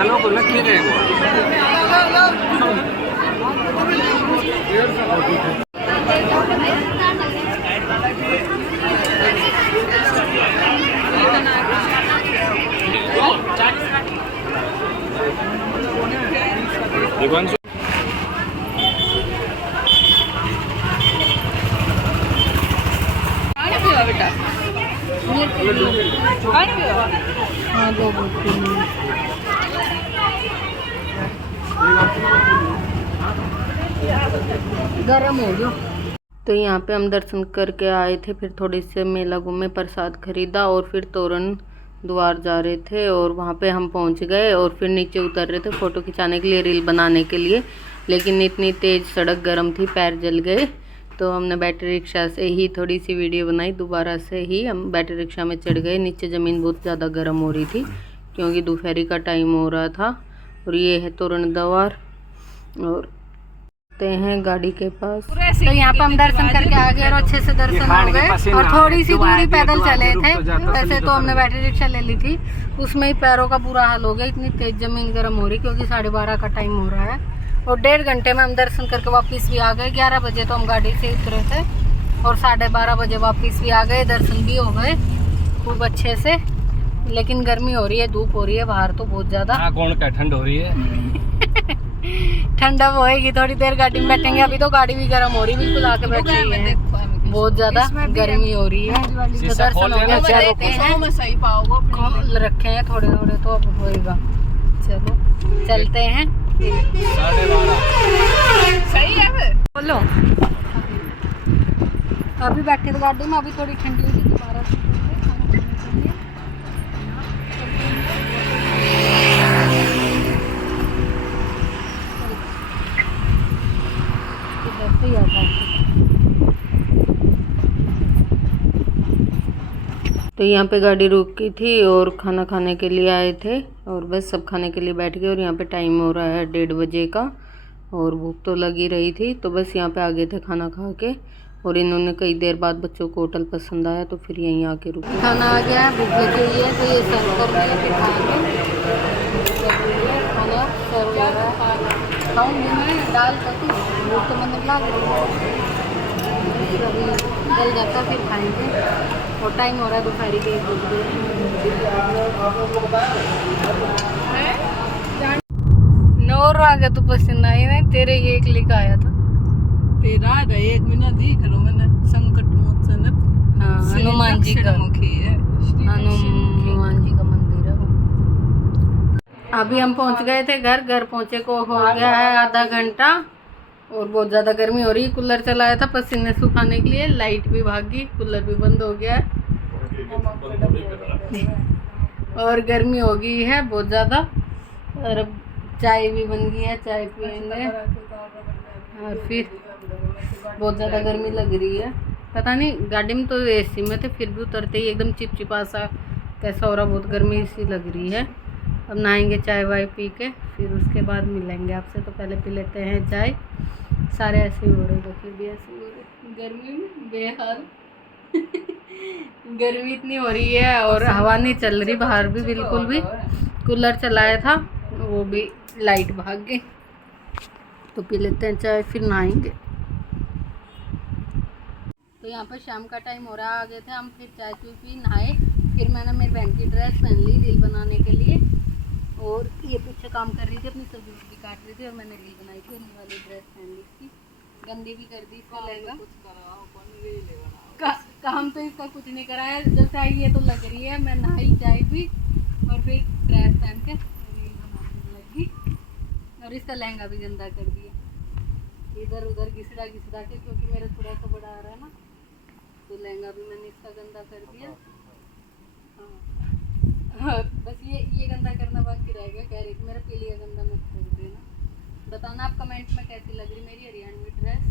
चलो को लखी रहेगा। बेटा हाँ दो गरम हो गया। तो यहाँ पे हम दर्शन करके आए थे, फिर थोड़ी से मेला घूमे, प्रसाद खरीदा और फिर तोरण द्वार जा रहे थे और वहाँ पे हम पहुँच गए और फिर नीचे उतर रहे थे फ़ोटो खिंचाने के लिए, रील बनाने के लिए। लेकिन इतनी तेज़ सड़क गर्म थी, पैर जल गए। तो हमने बैटरी रिक्शा से ही थोड़ी सी वीडियो बनाई। दोबारा से ही हम बैटरी रिक्शा में चढ़ गए। नीचे ज़मीन बहुत ज़्यादा गर्म हो रही थी क्योंकि दोपहरी का टाइम हो रहा था। और ये है तोरण द्वार और हैं गाड़ी के पास। तो यहाँ पे हम दर्शन करके आ गए और अच्छे से दर्शन हो गए और थोड़ी सी दूरी पैदल चले थे। वैसे तो हमने बैटरी रिक्शा ले ली थी, उसमें ही पैरों का बुरा हाल हो गया, इतनी तेज ज़मीन गर्म हो रही क्योंकि 12:30 का टाइम हो रहा है। और 1.5 घंटे में हम दर्शन करके वापस भी आ गए। 11 बजे तो हम गाड़ी से उतरे थे और 12:30 बजे वापस भी आ गए। दर्शन भी हो गए खूब अच्छे से। लेकिन गर्मी हो रही है, धूप हो रही है बाहर तो बहुत ज़्यादा। कौन का ठंड हो रही है। ठंडा होएगी थोड़ी देर गाड़ी में बैठेंगे। अभी तो गाड़ी भी गर्म हो रही, बिल्कुल आके बैठी है, बहुत ज्यादा गर्मी हो रही है। तो दर्शन हो गया, खोल रखे हैं थोड़े थोड़े तो अब होएगा। चलो चलते हैं। 12:30 सही है बोलो। अभी बैठे थे गाड़ी में, अभी थोड़ी ठंडी होगी दोबारा। तो यहाँ पे गाड़ी रुकी थी और खाना खाने के लिए आए थे और बस सब खाने के लिए बैठ गए। और यहाँ पे टाइम हो रहा है 1:30 बजे का और भूख तो लगी रही थी, तो बस यहाँ पे आ गए थे खाना खा के। और इन्होंने कई देर बाद बच्चों को होटल पसंद आया तो फिर यहीं आके रुके। खाना आ गया है, भूख लगी हुई है तो ये सर्व कर रहे हैं। फिर खाना सर्व हो रहा है, खाऊंगी मैं दाल सब्जी, भूख तो मतलब लग रही है। अभी जल जाता फिर खाएंगे और टाइम हो रहा है दोपहर के 1 बजे। नोर आ गया तो पसीना ही नहीं, तेरे ये एक लिखा आया था तेरा 1 महीना दिख रहा मैंने संकट मोचन। हाँ हनुमान जी का मुखी है, हनुमान जी का मंदिर है वो। अभी हम पहुंच गए थे घर पहुंचे को हो गया है आधा घंटा और बहुत ज़्यादा गर्मी हो रही है। कूलर चलाया था पसीने सुखाने के लिए, लाइट भी भागी, कूलर भी बंद हो गया है और गर्मी हो गई है बहुत ज़्यादा। और अब चाय भी बन गई है, चाय पियेंगे और फिर बहुत ज़्यादा गर्मी लग रही है। पता नहीं गाड़ी में तो एसी में थे फिर भी उतरते ही एकदम चिपचिपा सा कैसा हो रहा, बहुत गर्मी सी लग रही है। अब नहाएंगे चाय वाय पी के, फिर उसके बाद मिलेंगे आपसे। तो पहले पी लेते हैं चाय। सारे ऐसे ही हो रहे तो फिर भी ऐसे ही हो रहे, गर्मी में बेहाल गर्मी इतनी हो रही है और हवा नहीं चल रही बाहर भी बिल्कुल भी। कूलर चलाया था वो भी लाइट भाग गई। तो पी लेते हैं चाय फिर नहाएंगे। तो यहाँ पर शाम का टाइम हो रहा है, आ गए थे हम, फिर चाय पी नहाए। फिर मैंने मेरी बहन की ड्रेस पहन ली रील बनाने के लिए और ये पीछे काम कर रही थी, अपनी सब्जी वब्जी काट रही थी और मैंने रील बनाई थी। अपनी वाली ड्रेस पहन ली थी, गंदी भी कर दी। इसका लहंगा काम तो इसका कुछ नहीं करा है, जैसे आई ये तो लग रही है। मैं नहाई चाय पी और फिर ड्रेस पहन के रील बनाने लगी और इसका लहंगा भी गंदा कर दिया, इधर उधर घिसड़ा के, क्योंकि मेरा थोड़ा सा बड़ा आ रहा है ना, तो लहंगा भी मैंने इसका गंदा कर दिया। हाँ बस ये गंदा करना बाकी रह गया। कह रही थी मेरा पीलिया गंदा मत कर देना। बताना आप कमेंट में कैसी लग रही मेरी हरियाणवी ड्रेस।